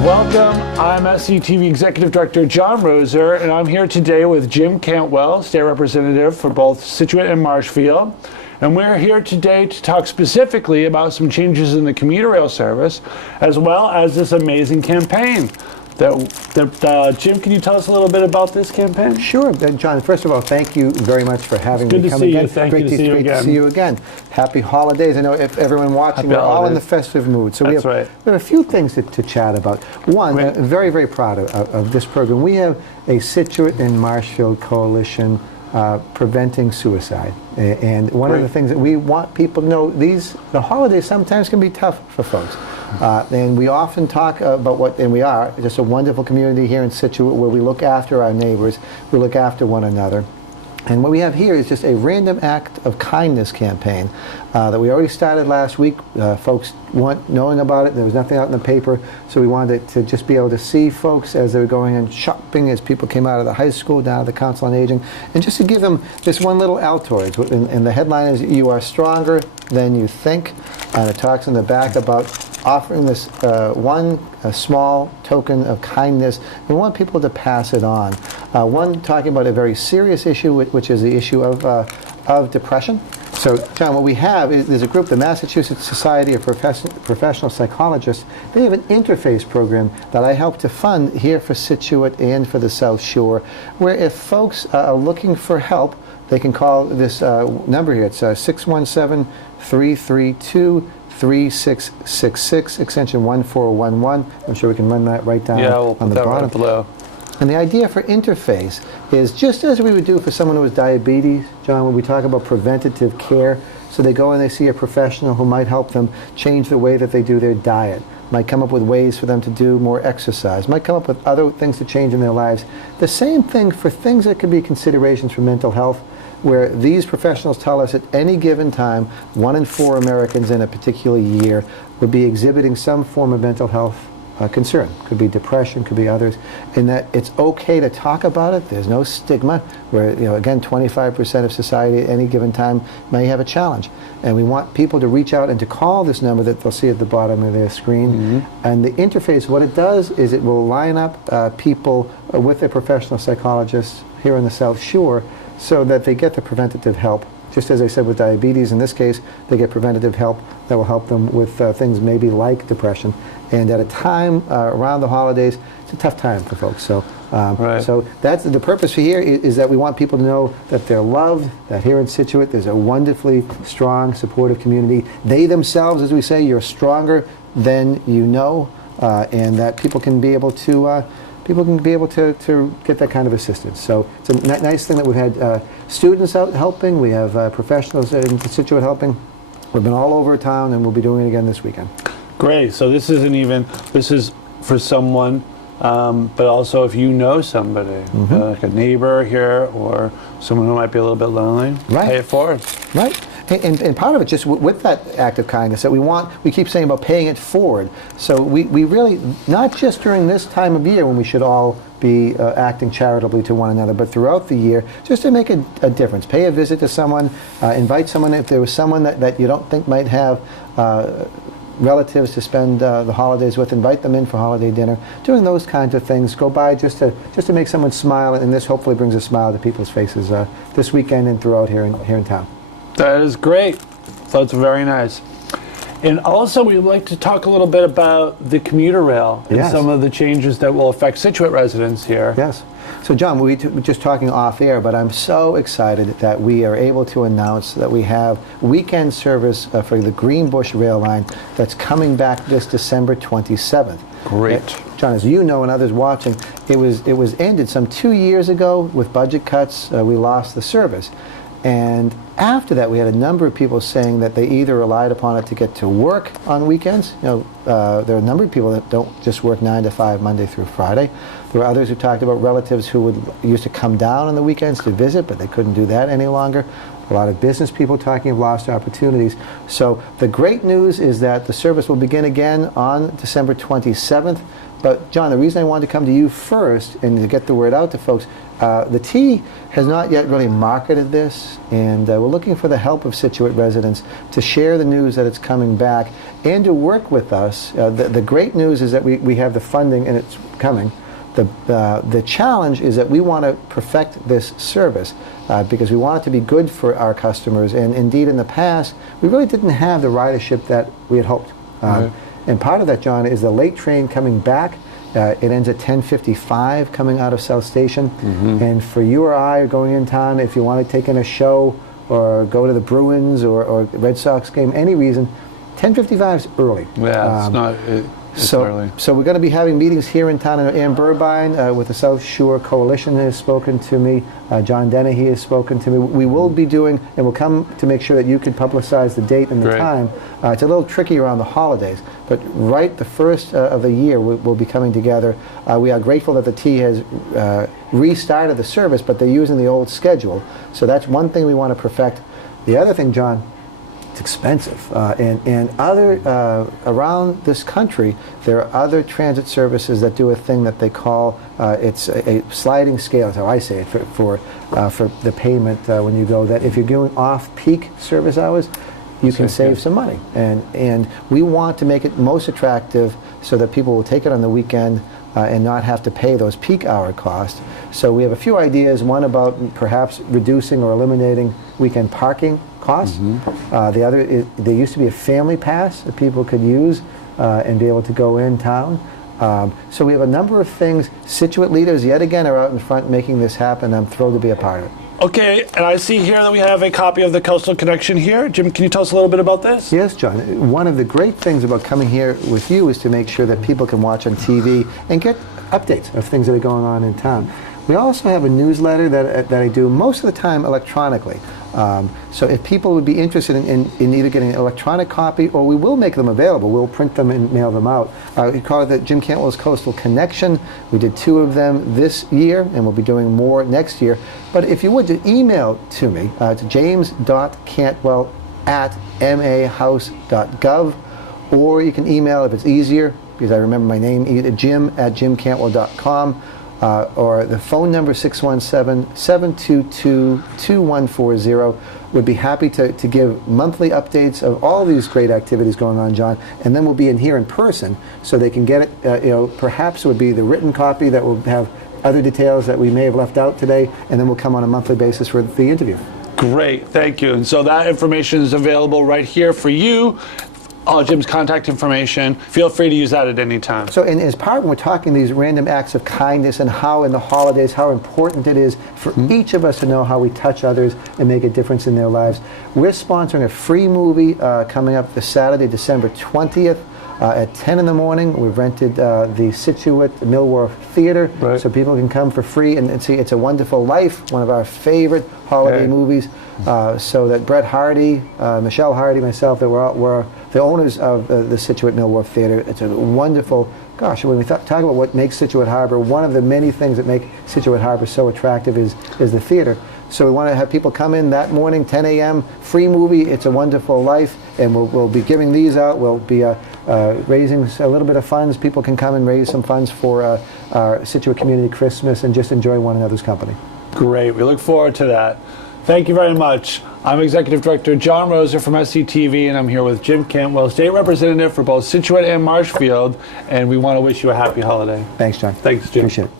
Welcome. I'm SCTV Executive Director John Roser, and I'm here today with Jim Cantwell, State Representative for both Scituate and Marshfield. And we're here today to talk specifically about some changes in the commuter rail service, as well as this amazing campaign. Jim, can you tell us a little bit about this campaign? Sure. John, first of all, thank you very much for having me come again. Great to see you again. Happy holidays. I know if everyone watching, we're all in the festive mood. So we have a few things to chat about. One, I'm very, very proud of this program. We have a Scituate and Marshfield coalition preventing suicide. And one of the things that we want people to know, the holidays sometimes can be tough for folks. And we often talk about and we are just a wonderful community here in Scituate where we look after our neighbors, we look after one another. And what we have here is just a random act of kindness campaign that we already started last week. Folks weren't knowing about it. There was nothing out in the paper. So we wanted to just be able to see folks as they were going and shopping, as people came out of the high school, down to the Council on Aging, and just to give them this one little Altoids. And the headline is, "You are stronger than you think." And it talks in the back about offering this one small token of kindness. We want people to pass it on. One talking about a very serious issue, which is the issue of depression. So, John, what we have is there's a group, the Massachusetts Society of Professional Psychologists. They have an interface program that I help to fund here for Scituate and for the South Shore, where if folks are looking for help, they can call this number here. It's 617-332-3666, extension 1411. I'm sure we can run that right down on the bottom. Right below. And the idea for interface is just as we would do for someone who has diabetes, John, when we talk about preventative care. So they go and they see a professional who might help them change the way that they do their diet, might come up with ways for them to do more exercise, might come up with other things to change in their lives. The same thing for things that could be considerations for mental health, where these professionals tell us at any given time, 1 in 4 Americans in a particular year would be exhibiting some form of mental health concern. Could be depression, could be others, and that it's okay to talk about it. There's no stigma, where, again, 25% of society at any given time may have a challenge. And we want people to reach out and to call this number that they'll see at the bottom of their screen. And the interface, what it does is it will line up people with their professional psychologists here in the South Shore so that they get the preventative help. Just as I said with diabetes, in this case, they get preventative help that will help them with things maybe like depression. And at a time around the holidays, it's a tough time for folks. So, so that's the purpose here is that we want people to know that they're loved, that here in Scituate there's a wonderfully strong, supportive community. They themselves, as we say, you're stronger than you know, and that people can be able to get that kind of assistance. So it's a nice thing that we've had students out helping. We have professionals in Scituate helping. We've been all over town, and we'll be doing it again this weekend. Great. So this is for someone, but also if you know somebody, like a neighbor here or someone who might be a little bit lonely, pay it forward. Right. And part of it, just with that act of kindness that we keep saying about paying it forward. So we really, not just during this time of year when we should all be acting charitably to one another, but throughout the year, just to make a difference. Pay a visit to someone, invite someone, if there was someone that you don't think might have relatives to spend the holidays with, invite them in for holiday dinner. Doing those kinds of things, go by just to make someone smile, and this hopefully brings a smile to people's faces this weekend and throughout here in town. That is great. That's very nice. And also, we'd like to talk a little bit about the commuter rail and some of the changes that will affect Scituate residents here. Yes. So, John, we were just talking off air, but I'm so excited that we are able to announce that we have weekend service for the Greenbush rail line that's coming back this December 27th. Great. John, as you know and others watching, it was ended some 2 years ago with budget cuts. We lost the service. And after that, we had a number of people saying that they either relied upon it to get to work on weekends. There are a number of people that don't just work 9 to 5, Monday through Friday. There were others who talked about relatives who used to come down on the weekends to visit, but they couldn't do that any longer. A lot of business people talking of lost opportunities. So the great news is that the service will begin again on December 27th. But John, the reason I wanted to come to you first and to get the word out to folks, The T has not yet really marketed this, and we're looking for the help of Scituate residents to share the news that it's coming back and to work with us. The great news is that we have the funding and it's coming. The challenge is that we want to perfect this service because we want it to be good for our customers, and indeed in the past we really didn't have the ridership that we had hoped. Right. And part of that, John, is the late train coming back. It ends at 10:55 coming out of South Station. And for you or I going in town, if you want to take in a show or go to the Bruins or Red Sox game, any reason, 10:55 is early. Yeah, it's not. It's early. So we're going to be having meetings here in town in Ann Burbine with the South Shore Coalition has spoken to me. John Dennehy has spoken to me. We will be doing, and we'll come to make sure that you can publicize the date and the time. It's a little tricky around the holidays, but right the first of the year we'll be coming together. We are grateful that the T has restarted the service, but they're using the old schedule. So that's one thing we want to perfect. The other thing, John, it's expensive, and other around this country there are other transit services that do a thing that they call it's a sliding scale, is how I say it, for the payment when you go, that if you're going off peak service hours you can save some money, and we want to make it most attractive so that people will take it on the weekend and not have to pay those peak hour costs. So we have a few ideas, one about perhaps reducing or eliminating weekend parking costs. The other is, there used to be a family pass that people could use and be able to go in town. So we have a number of things. Scituate leaders yet again are out in front making this happen. I'm thrilled to be a part of it. Okay, and I see here that we have a copy of the Coastal Connection here. Jim, can you tell us a little bit about this? Yes, John. One of the great things about coming here with you is to make sure that people can watch on TV and get updates of things that are going on in town. We also have a newsletter that I do most of the time electronically. So if people would be interested in either getting an electronic copy, or we will make them available, we'll print them and mail them out. We call it the Jim Cantwell's Coastal Connection. We did 2 of them this year, and we'll be doing more next year. But if you would, to email to me, to james.cantwell@mahouse.gov, or you can email, if it's easier, because I remember my name, either jim@jimcantwell.com. Or the phone number 617-722-2140. Would be happy to give monthly updates of all these great activities going on, John, and then we'll be in here in person so they can get it. Perhaps it would be the written copy that will have other details that we may have left out today, and then we'll come on a monthly basis for the interview. Great, thank you. And so that information is available right here for you. All Jim's contact information. Feel free to use that at any time. So, and as part, when we're talking these random acts of kindness and how in the holidays, how important it is for each of us to know how we touch others and make a difference in their lives, we're sponsoring a free movie coming up this Saturday, December 20th. At 10 in the morning, we've rented the Scituate Millwharf Theater, so people can come for free and see It's a Wonderful Life, one of our favorite holiday movies. So that Brett Hardy, Michelle Hardy, myself, that we're the owners of the Scituate Millwharf Theater. It's a wonderful, gosh, when we talk about what makes Scituate Harbor, one of the many things that make Scituate Harbor so attractive is the theater. So we want to have people come in that morning, 10 a.m., free movie, It's a Wonderful Life, and we'll be giving these out. We'll be raising a little bit of funds. People can come and raise some funds for our Scituate Community Christmas and just enjoy one another's company. Great, we look forward to that. Thank you very much. I'm Executive Director John Roser from SCTV, and I'm here with Jim Cantwell, State Representative for both Scituate and Marshfield, and we want to wish you a happy holiday. Thanks, John. Thanks, Jim. Appreciate it.